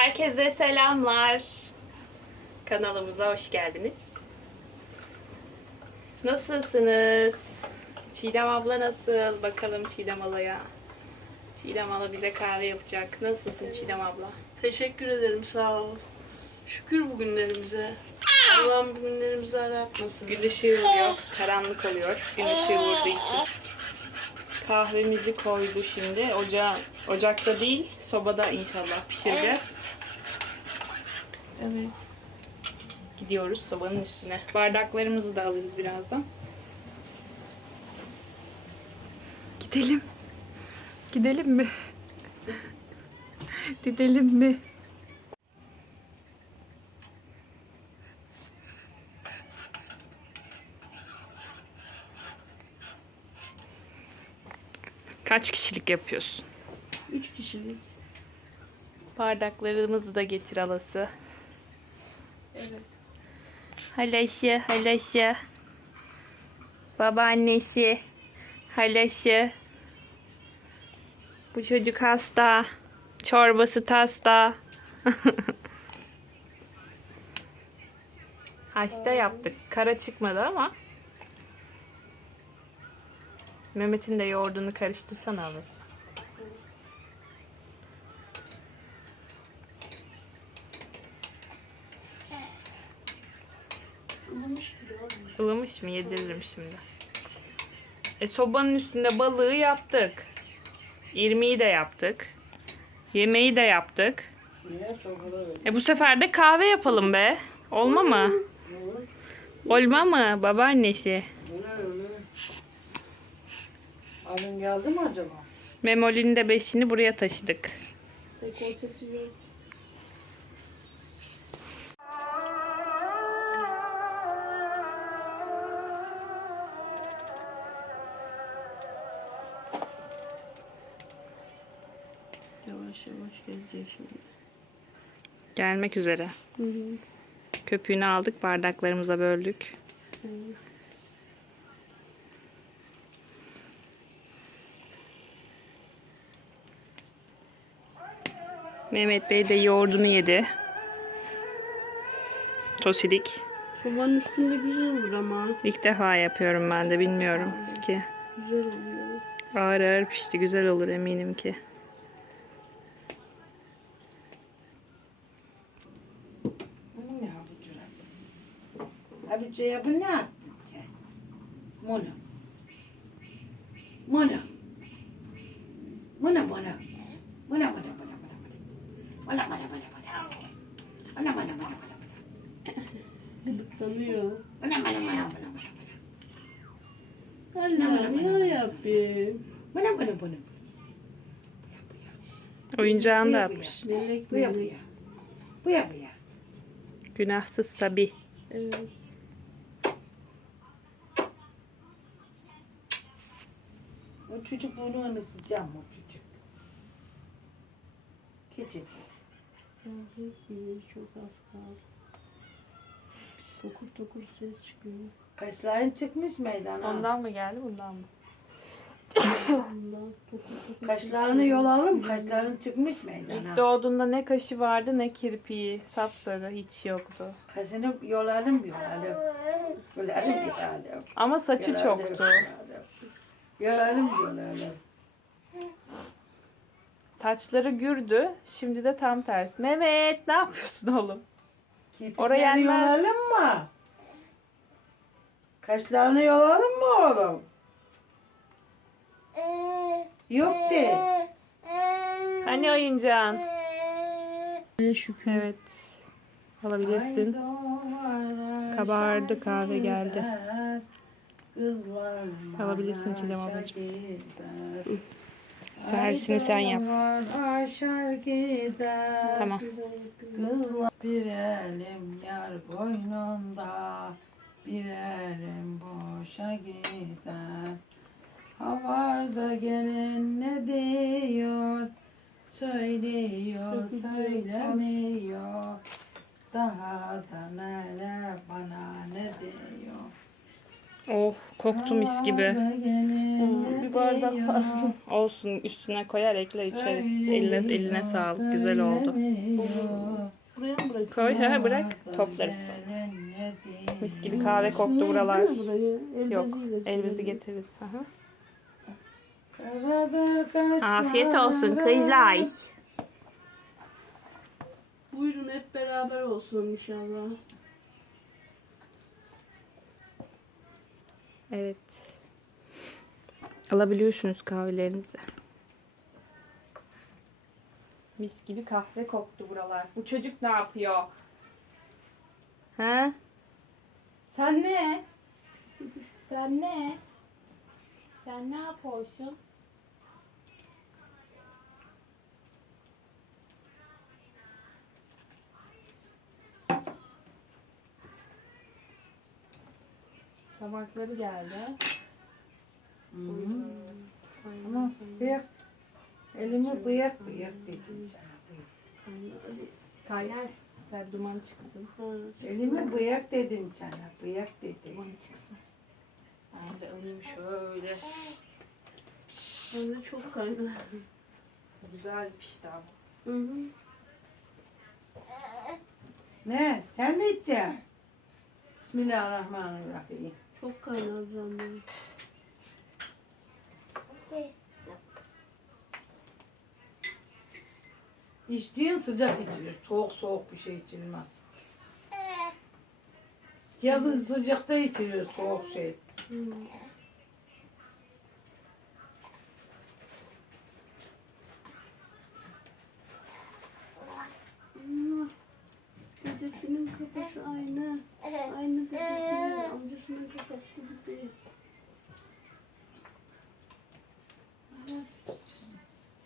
Herkese selamlar. Kanalımıza hoş geldiniz. Nasılsınız? Çiğdem abla nasıl? Bakalım Çiğdem ablaya. Çiğdem abla bize kahve yapacak. Nasılsın Çiğdem abla? Teşekkür ederim sağ ol. Şükür bugünlerimize. Allah'ım bugünlerimizi aratmasın. Gün ışığı vuruyor, karanlık oluyor. Gün ışığı vurduğu için. Kahvemizi koydu şimdi. Ocağa, ocakta değil, sobada inşallah pişireceğiz. Evet. Gidiyoruz sobanın üstüne. Bardaklarımızı da alırız birazdan. Gidelim. Gidelim mi? Gidelim mi? Kaç kişilik yapıyorsun? Üç kişilik. Bardaklarımızı da getir alası. Evet. Halası, halası. Babaannesi, halası. Bu çocuk hasta. Çorbası tasta. Haşta yaptık. Kara çıkmadı ama. Mehmet'in de yoğurdunu karıştırsana alası. Ilımış gibi olmuş. Ilımış mı? Yediririm şimdi. E sobanın üstünde balığı yaptık. İrmiği de yaptık. Yemeği de yaptık. E bu sefer de kahve yapalım be. Olma mı? Olma mı babaannesi? Abim geldi mi acaba? Memoli'nin de beşini buraya taşıdık. Pek o sesi yok. Gelecek şimdi. Gelmek üzere. Köpüğünü aldık bardaklarımıza böldük. Mehmet Bey de yoğurdunu yedi. Tosilik. Sobanın üstünde güzel olur ama. İlk defa yapıyorum ben de bilmiyorum ki. Güzel oluyor. Ağır ağır pişti güzel olur eminim ki. Bu ne abucura? Ne yaptın sen? Mono. Mono. Mono mono. Mono mono mono mono mono. Mono mono mono mono. Mono mono mono mono. Tanıyor. Mono mono mono mono mono. Anne ne yapayım? Mono mono mono. Oyuncağını da ya, atmış. Bu ya bu ya. Bu ya bu ya. Günahsız tabi. Evet. O çocuk bunu ısıtacağım o çocuk. Keçecek. Kahve gibi çok az kaldı. Tokur tokur ses çıkıyor. Kaşların çıkmış meydana. Ondan mı geldi bundan mı? Ondan tokur tokur Kaşlarını yolalım. Kaşların çıkmış İlk meydana. doğduğunda ne kaşı vardı ne kirpiği. Sapsarı hiç yoktu. Kaşını yolalım yolalım. Yolalım yolalım. Ama saçı Yolalım, çoktu. Yolalım yolalım. Saçları gürdü. Şimdi de tam tersi. Mehmet ne yapıyorsun oğlum? Kirpikleri Oraya yenmez. yolalım mı? Kaşlarını yolalım mı oğlum? Yok de. Hani oyuncağın? Şükür. Evet. Alabilirsin. Kabardı, kahve geldi. Alabilirsin Çiğdem ablacığım. gider. Servisini sen yap. Aşar gider. Tamam. Kızlar bir elim yar boynunda bir elim boşa gider. Havarda gelin ne diyor söylüyor söylemiyor. Daha da neler bana ne diyor. Oh koktu mis gibi. Hmm, bir bardak var. Olsun üstüne koyar ekle içeriz. Eline, eline sağlık güzel oldu. Buraya mı bırakayım? Koy ha bırak toplarız sonra. Mis gibi kahve koktu buralar. Yok beziyle el bizi silelim. getiririz. Aha. Afiyet olsun kızlar. Buyurun hep beraber olsun inşallah. Evet. Alabiliyorsunuz kahvelerinizi. Mis gibi kahve koktu buralar. Bu çocuk ne yapıyor? Ha? Sen ne? Sen ne? Sen ne yapıyorsun? Tabakları geldi. Ama bıyık, elimi bıyık bıyık dedim sana. bıyık. Kaynar sen duman çıksın. Elime bıyık dedim sana, bıyık dedim. Duman çıksın. Ben de alayım şöyle. Ben de çok kaynar. Güzel pişti ama. Hı hı. Ne? Sen mi içeceksin? Bismillahirrahmanirrahim. Çok kaynar canım. İçtiğin sıcak içilir. Soğuk soğuk bir şey içilmez. Yazın sıcakta içilir soğuk şey. Hı. Allah. Dedesinin kafası aynı. Aynı dedesinin, amcasının kafası gibi.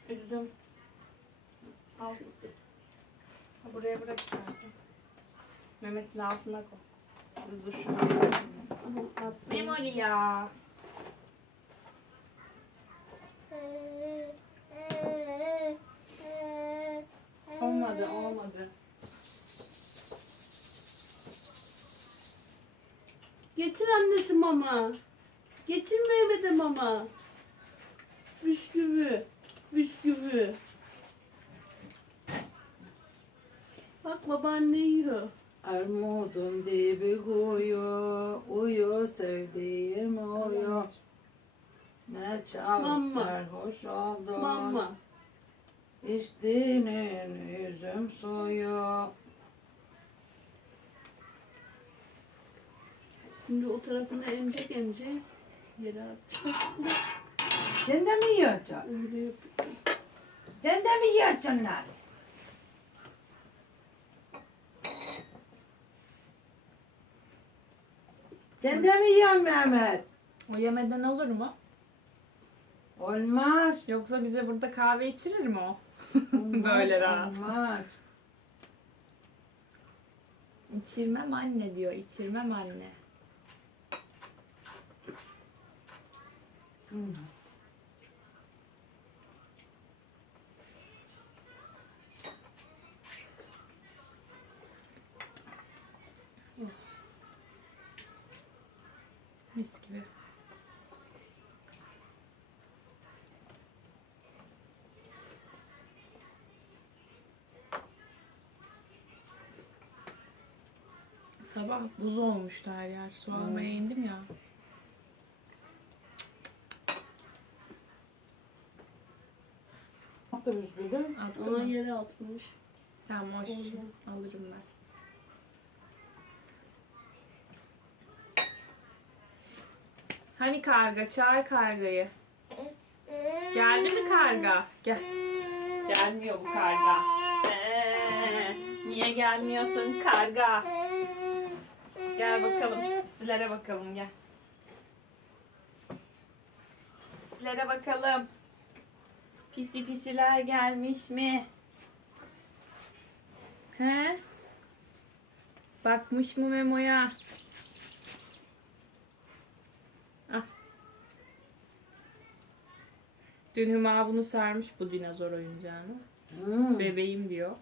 Üzüm. Al. Buraya bırak istersen. Mehmet'in altına koy. Dur şunu. Memoli ya. Olmadı olmadı. Getir annesi mama. Getir Mehmet'e mama. Bisküvi. Bisküvi. Bak babaanne yiyor. Armudun dibi kuyu, uyu sevdiğim uyu. Ne çabuklar hoş oldun. Mama. İçtiğinin üzüm suyu. Şimdi o tarafını emecek emecek. Yere atacak. Sen de mi yiyorsun? Öyle yap. Sen de mi yiyorsun lan? Sen de mi yiyorsun Mehmet? O yemeden olur mu? Olmaz. Yoksa bize burada kahve içirir mi o? Olmaz, Böyle rahat. Olmaz. İçirmem anne diyor. içirmem anne. Hı. Mis gibi. Sabah buz olmuştu her yer. Su almaya indim ya. Bisküvi? Attım Ona mı? yere atmış. Tamam hoş. Oldu. Alırım ben. Hani karga? Çağır kargayı. Geldi mi karga? Gel. Gelmiyor bu karga. Ee, niye gelmiyorsun karga? Gel bakalım pisilere bakalım gel. Pisilere bakalım. Pisi pisiler gelmiş mi? He? Bakmış mı Memo'ya? Ah. Dün Hüma bunu sarmış bu dinozor oyuncağını. Hmm. Bebeğim diyor.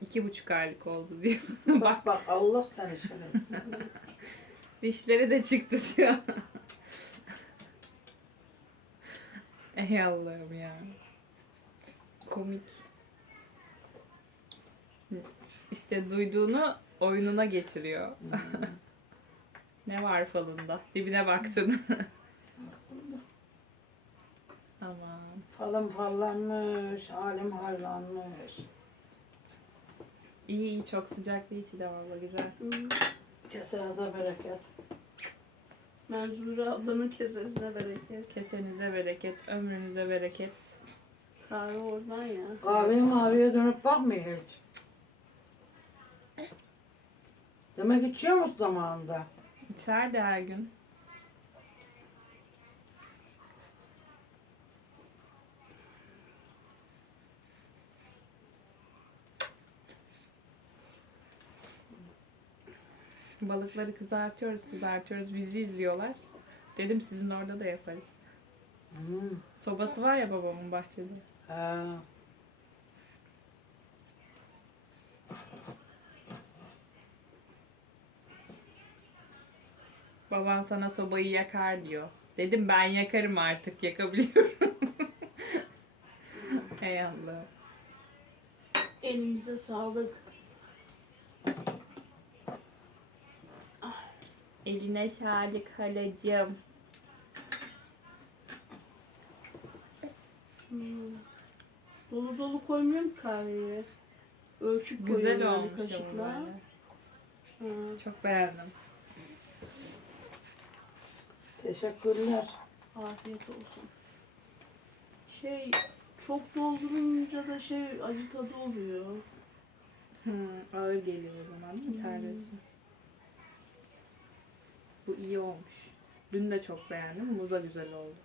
İki buçuk aylık oldu diyor. Bak bak Allah seni şerefsin. Dişleri de çıktı diyor. Ey Allah'ım ya. Komik. İşte duyduğunu oyununa geçiriyor. ne var falında? Dibine baktın. Aman. Falım fallanmış, halim hallanmış. İyi iyi çok sıcak değil de valla güzel. Hmm. Keserde bereket. Menzure ablanın kesesine bereket. Kesenize bereket, ömrünüze bereket. Kahve oradan ya. Kahve maviye dönüp bakmıyor hiç. Demek içiyormuş zamanında. İçer de her gün. Balıkları kızartıyoruz, kızartıyoruz. Bizi izliyorlar. Dedim sizin orada da yaparız. Hmm. Sobası var ya babamın bahçede. Ha. Baban sana sobayı yakar diyor. Dedim ben yakarım artık yakabiliyorum. Ey Allah. Elimize sağlık. Eline sağlık halacığım. Hmm. Dolu dolu koymuyorum ki kahveyi. Ölçüp Güzel koyuyorum olmuş kaşıkla. Ha. Çok beğendim. Teşekkürler. Afiyet olsun. Şey çok doldurunca da şey acı tadı oluyor. Hı, ağır geliyor o zaman değil mi tanesi? Bu iyi olmuş. Dün de çok beğendim. Bu da güzel oldu.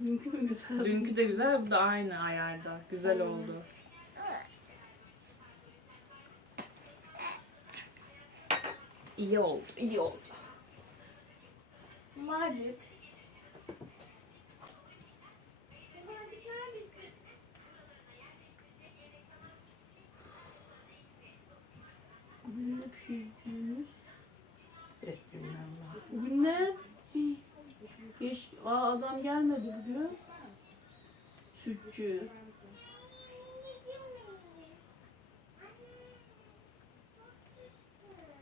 Dünkü mü güzel? Dünkü de güzel, bu da aynı ayarda. Güzel oldu. İyi oldu, iyi oldu. Macit. Bugün ne pişirdiniz? Hiç bilmem. Bugün ne? Geç, aa adam gelmedi bugün. Sütçü.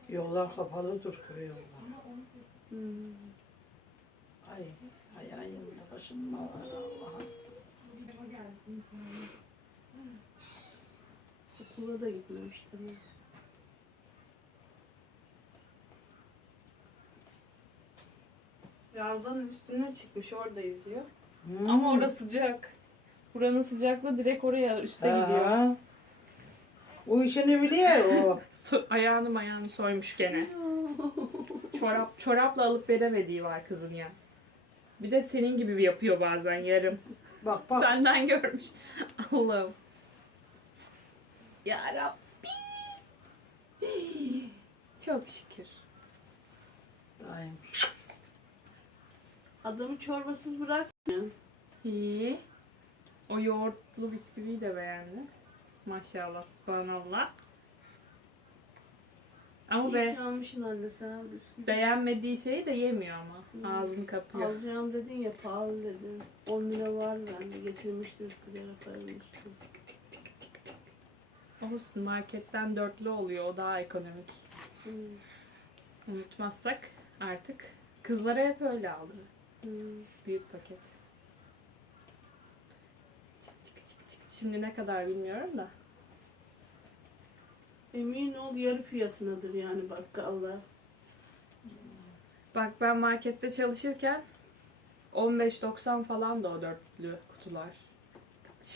Yollar kapalıdır köy yolları. Hmm. Ay, ay ayında başım var Allah'ım. Okula da gitmemiştim. Birazdan üstüne çıkmış, orada izliyor. Hmm. Ama orası sıcak. Buranın sıcaklığı direkt oraya üste gidiyor. Ha. O işini biliyor o. So- ayağını ayağını soymuş gene. Çorap çorapla alıp veremediği var kızın ya. Bir de senin gibi yapıyor bazen yarım. Bak bak. Senden görmüş. Allah'ım. Ya Rabbi. Çok şükür. Daim. Adamı çorbasız bırak. İyi. O yoğurtlu bisküviyi de beğendi. Maşallah, subhanallah. Ama İyi be, ki almışsın anne sen bisküvi. beğenmediği şeyi de yemiyor ama. Ağzını kapıyor. Alacağım dedin ya pahalı dedin. 10 lira var bende getirmiştir sigara paranın üstü. Olsun marketten dörtlü oluyor. O daha ekonomik. Hmm. Unutmazsak artık. Kızlara hep öyle aldım. Hmm. Büyük paket. Çık, çık, çık, çık. Şimdi ne kadar bilmiyorum da. Emin ol yarı fiyatınadır yani bakkalda. Bak ben markette çalışırken 15.90 falan da o dörtlü kutular.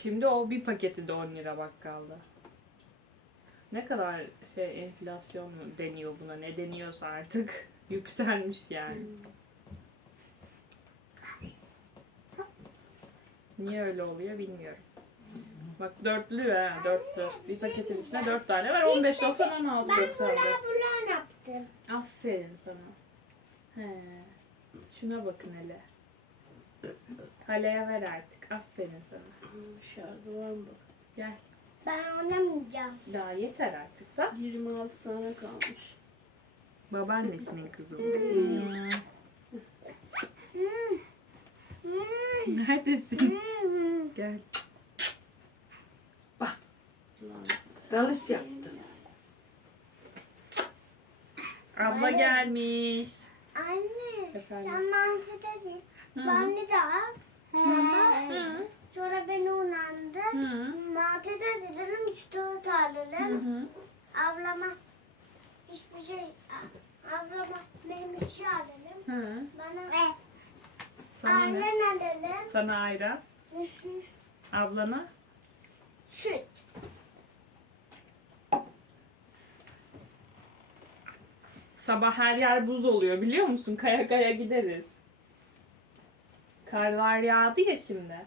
Şimdi o bir paketi de 10 lira bakkalda. Ne kadar şey enflasyon mu deniyor buna ne deniyorsa artık yükselmiş yani. Niye öyle oluyor bilmiyorum. Bak dörtlü ha dörtlü. Bir paketin içinde dört tane var. 15.90 16.90. Bulan yaptım. Aferin sana. He. Şuna bakın hele. Kaleye ver artık. Aferin sana. Hmm, Şarjı var mı bak. Gel. Ben oynamayacağım. Daha yeter artık da. 26 tane kalmış. Babaannesinin kızı. bu. Neredesin? Gel. Dalış yaptın. Abla gelmiş. Anne. Efendim? Sen mantı dedin. Ben de al. Hı. Sonra beni uyandı. Hı. Mantı da dedim. Alalım. Hı. Ablama hiçbir şey ablama benim şey alalım. Hı. Bana Sana ne? ayran alalım. Sana ayran. Hı hı. Ablana. Süt. Sabah her yer buz oluyor biliyor musun? Kaya kaya gideriz. Karlar yağdı ya şimdi.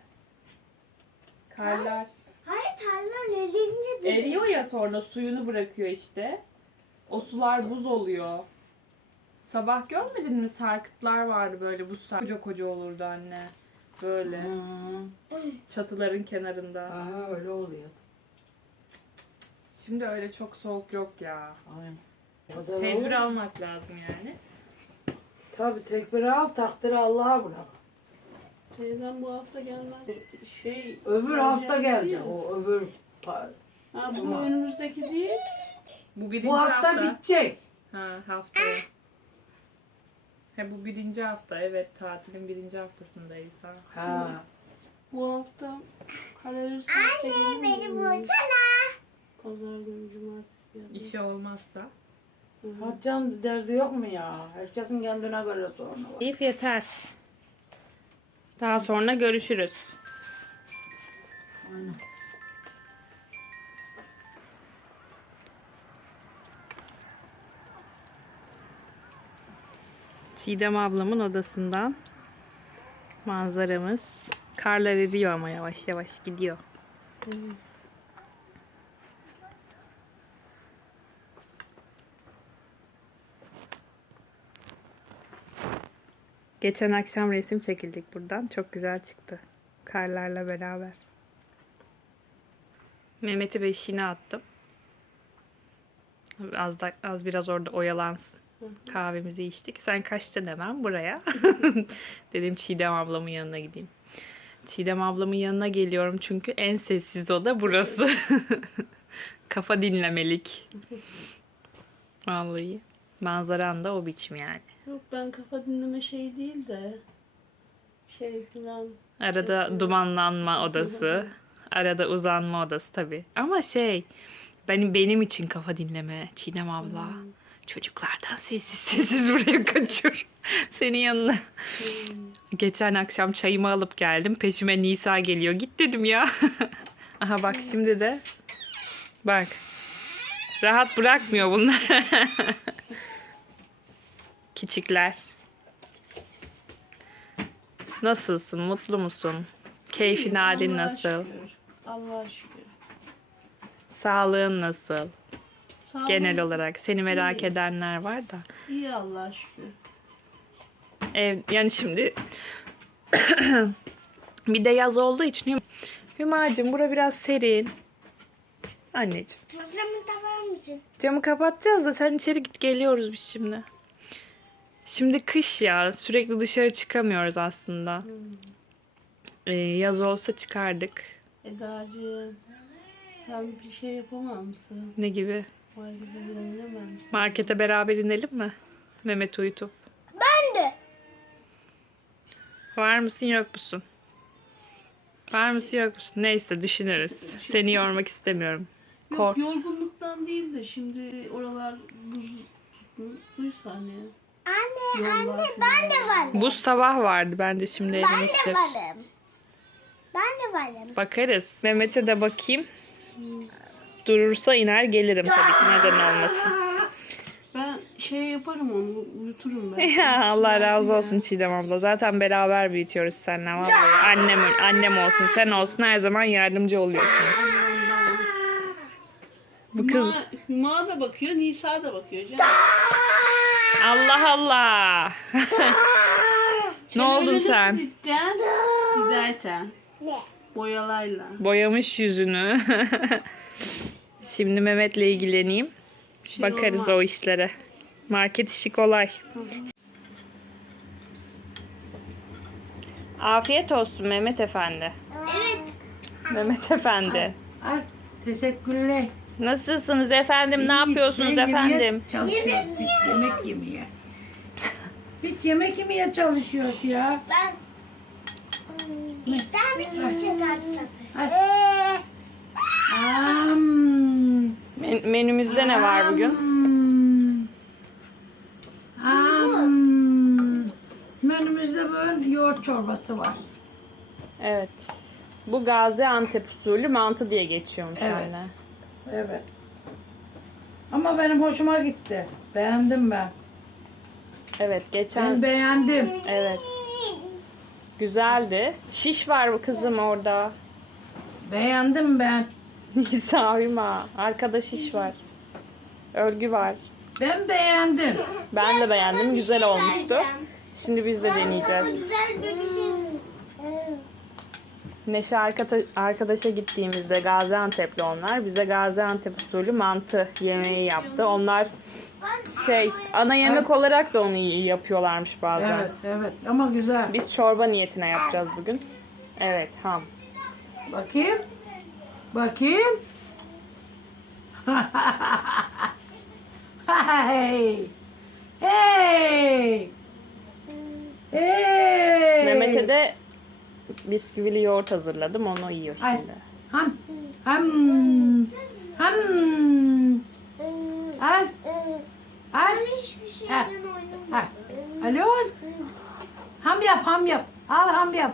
Karlar Hayır tarla erince dedim. eriyor ya sonra suyunu bırakıyor işte. O sular buz oluyor. Sabah görmedin mi sarkıtlar vardı böyle buz sarkıtı. Koca koca olurdu anne. Böyle Hı. çatıların kenarında. Aha öyle oluyor. Şimdi öyle çok soğuk yok ya. Aynen. O da Tedbir olur. almak lazım yani. Tabii tekbiri al takdiri Allah'a bırak. Teyzem bu hafta gelmez. Şey. Öbür hafta geldi. O öbür Ha bu Tamam. önümüzdeki değil. Bu birinci bu hafta, hafta. bitecek. Ha haftaya. Ha bu birinci hafta evet tatilin birinci haftasındayız ha. Ha. Bu hafta kalori Anne beni bulsana. Pazar günü cumartesi geldi. İşi olmazsa. Hatice'nin derdi yok mu ya? Herkesin kendine göre sorunu var. Keyif yeter. Daha sonra görüşürüz. Aynen. Çiğdem ablamın odasından manzaramız. Karlar eriyor ama yavaş yavaş gidiyor. Geçen akşam resim çekildik buradan. Çok güzel çıktı. Karlarla beraber. Mehmet'i beşiğine attım. Az da az biraz orada oyalansın. Kahvemizi içtik. Sen kaçtın hemen buraya. Dedim Çiğdem ablamın yanına gideyim. Çiğdem ablamın yanına geliyorum çünkü en sessiz oda burası. Kafa dinlemelik. Vallahi. Manzaran da o biçim yani. Yok ben kafa dinleme şey değil de şey filan. Arada dumanlanma odası. Arada uzanma odası tabii. Ama şey benim benim için kafa dinleme Çiğdem abla. Çocuklardan sessiz sessiz buraya kaçıyorum. Senin yanına. Geçen akşam çayımı alıp geldim. Peşime Nisa geliyor. Git dedim ya. Aha bak şimdi de. Bak. Rahat bırakmıyor bunlar. Küçükler. Nasılsın? Mutlu musun? Keyfin halin nasıl? Allah'a şükür. Sağlığın nasıl? Sağ olun. Genel olarak seni merak İyi. edenler var da. İyi Allah'a şükür. Ev yani şimdi bir de yaz olduğu için Hüm- Hümacığım bura biraz serin. Anneciğim. Da var mısın? Camı kapatacağız da sen içeri git geliyoruz biz şimdi. Şimdi kış ya sürekli dışarı çıkamıyoruz aslında. Ee, yaz olsa çıkardık. Edacığım. Sen bir şey yapamam mısın? Ne gibi? Markete beraber inelim mi? Mehmet uyutup. Ben de. Var mısın yok musun? Var mısın yok musun? Neyse düşünürüz. Seni yormak istemiyorum. Yok Kork. yorgunluktan değil de şimdi oralar buz tuttuysa hani. Anne Yollar anne falan. ben de varım. Bu sabah vardı bence şimdi Ben de erimiştir. varım. Ben de varım. Bakarız. Mehmet'e de bakayım. Durursa iner gelirim tabii ki neden olmasın. Ben şey yaparım onu uyuturum ben. Ya Allah razı olsun Çiğdem abla. Zaten beraber büyütüyoruz seninle vallahi. Annem, annem olsun sen olsun her zaman yardımcı oluyorsunuz. Bu kız Hüma, da bakıyor, Nisa da bakıyor canım. Allah Allah. ne oldun sen? Ne? Boyalayla. Boyamış yüzünü. Şimdi Mehmet'le ilgileneyim. Şey Bakarız olmaz. o işlere. Market işi kolay. Afiyet olsun Mehmet Efendi. Evet. Mehmet Efendi. Al teşekkürler. Nasılsınız efendim? Ne yapıyorsunuz efendim? Çalışıyoruz biz yemek yemeye. Biz yemek yemeye çalışıyoruz ya. Ben İster misin şeker satışı? Am. Men- menümüzde ne var bugün? Menümüzde böyle yoğurt çorbası var. Evet. Bu Gaziantep usulü mantı diye geçiyormuş Evet. anne. Evet. Ama benim hoşuma gitti. Beğendim ben. Evet Ben geçen beğendim. evet. Güzeldi. Şiş var bu kızım orada. Beğendim ben. Nisa uyuma. Arkada şiş var. Örgü var. Ben beğendim. Ben de beğendim. Güzel olmuştu. Şimdi biz de deneyeceğiz. Güzel bir şey. Neşe arkada- arkadaşa gittiğimizde Gaziantep'li onlar. Bize Gaziantep usulü mantı yemeği yaptı. Onlar şey ana yemek olarak da onu yapıyorlarmış bazen. Evet, evet ama güzel. Biz çorba niyetine yapacağız bugün. Evet ham. Bakayım. Bakayım. hey. Hey. Hey. Mehmet'e de bisküvili yoğurt hazırladım. Onu yiyor Ay. şimdi. Ham. Ham. Ham. Al. Al. Ben hiçbir şeyden oynamıyorum. Alo. Ham yap, ham yap. Al ham yap.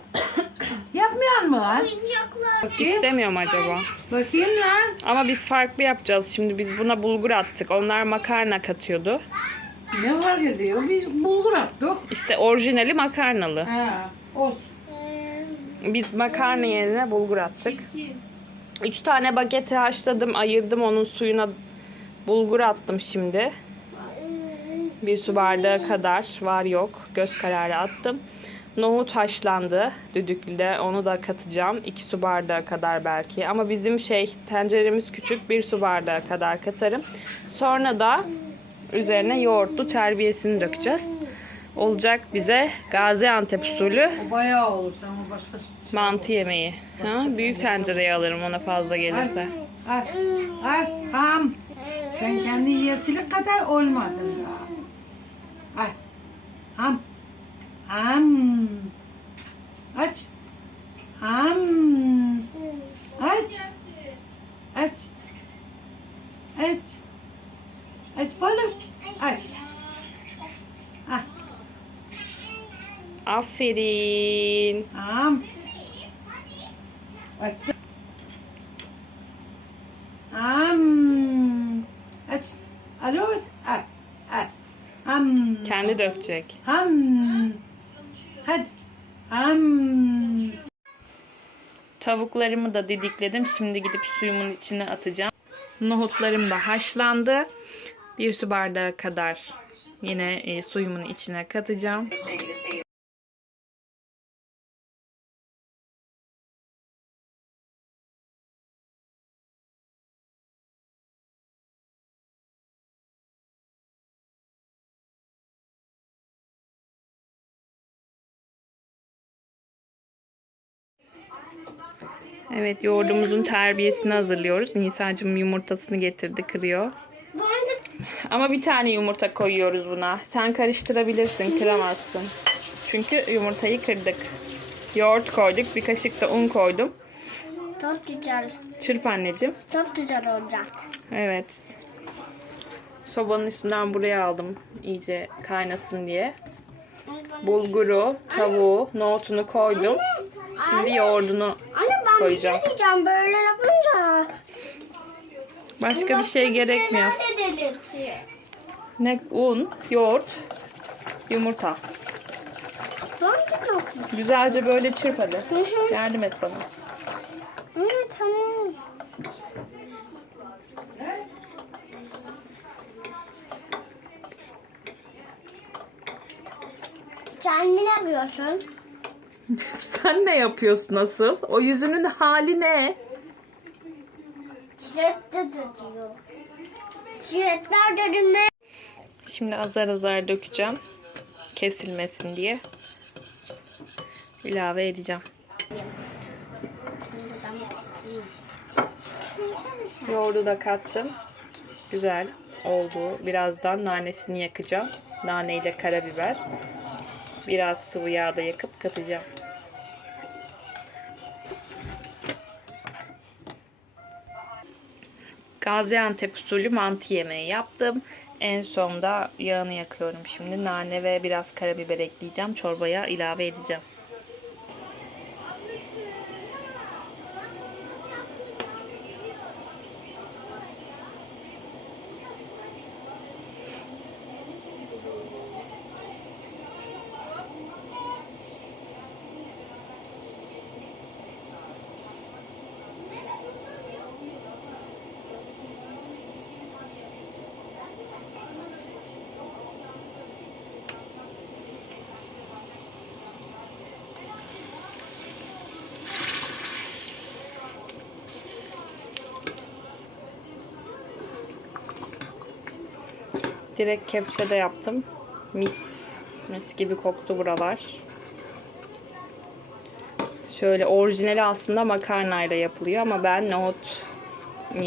Yapmıyor mu lan? Oyuncaklar. İstemiyor mu acaba? Bakayım lan. Ama biz farklı yapacağız. Şimdi biz buna bulgur attık. Onlar makarna katıyordu. Ne var ya diyor. Biz bulgur attık. İşte orijinali makarnalı. Ha. Olsun. Biz makarna yerine bulgur attık. Üç tane bageti haşladım, ayırdım onun suyuna bulgur attım şimdi. Bir su bardağı kadar var yok. Göz kararı attım. Nohut haşlandı düdüklüde. Onu da katacağım. 2 su bardağı kadar belki. Ama bizim şey tenceremiz küçük. Bir su bardağı kadar katarım. Sonra da üzerine yoğurtlu terbiyesini dökeceğiz. Olacak bize Gaziantep usulü O bayağı olur. Sen o başka Mantı yemeği. Ha? Büyük tencereye alırım ona fazla gelirse. Al. Al. Ham. Sen kendi yiyesilik kadar olmadın daha. Al. Ham. Ham. Aç. Ham. Aç. Aç. Aç. Aç balık. Aç. Ah. Aferin. Ham. Aç. Ham. Aç. Alo. Al. Al. Ham. Kendi dökecek. Ham. Ham. Tavuklarımı da didikledim. Şimdi gidip suyumun içine atacağım. Nohutlarım da haşlandı. Bir su bardağı kadar yine e, suyumun içine katacağım. Evet yoğurdumuzun terbiyesini hazırlıyoruz. Nisa'cığım yumurtasını getirdi kırıyor. Ama bir tane yumurta koyuyoruz buna. Sen karıştırabilirsin, kıramazsın. Çünkü yumurtayı kırdık. Yoğurt koyduk, bir kaşık da un koydum. çok güzel. Çırp anneciğim. Çok güzel olacak. Evet. Sobanın üstünden buraya aldım iyice kaynasın diye. Bulguru, tavuğu, nohutunu koydum. Şimdi yoğurdunu Anne Koyacağım. diyeceğim böyle yapınca. başka bir şey gerekmiyor. Ne un, yoğurt, yumurta. Hangi kapı? Güzelce böyle çırp hadi. hı. Yardım et bana. Evet tamam. Sen ne yapıyorsun? Sen ne yapıyorsun asıl? O yüzünün hali ne? Çilekte de diyor. Çilekler dönümü. Şimdi azar azar dökeceğim. Kesilmesin diye. İlave edeceğim. Yoğurdu da kattım. Güzel oldu. Birazdan nanesini yakacağım. Nane ile karabiber. Biraz sıvı yağ da yakıp katacağım. Gaziantep usulü mantı yemeği yaptım. En sonda yağını yakıyorum şimdi. Nane ve biraz karabiber ekleyeceğim. Çorbaya ilave edeceğim. Direkt kepçede yaptım. Mis. Mis gibi koktu buralar. Şöyle orijinali aslında makarnayla yapılıyor ama ben nohut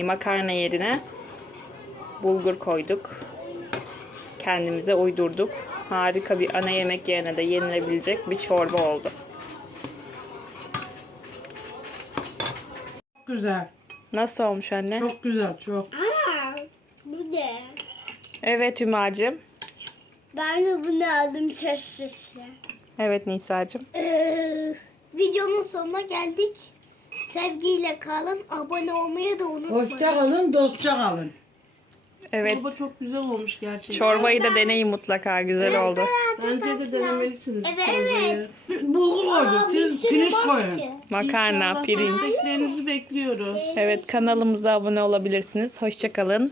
makarna yerine bulgur koyduk. Kendimize uydurduk. Harika bir ana yemek yerine de yenilebilecek bir çorba oldu. Çok güzel. Nasıl olmuş anne? Çok güzel çok. Evet Hümacığım. Ben de bunu aldım şaşırtıcı. Evet Nisa'cığım. Ee, videonun sonuna geldik. Sevgiyle kalın. Abone olmayı da unutmayın. Hoşça kalın, dostça kalın. Evet. Çorba çok güzel olmuş gerçekten. Çorbayı da deneyin mutlaka. Güzel oldu. Bence de denemelisiniz Evet, çorbayı. Bulgur bir siz sürü pirinç koyun. Makarna, İnşallah pirinç. desteklerinizi bekliyoruz. Evet kanalımıza abone olabilirsiniz. Hoşça kalın.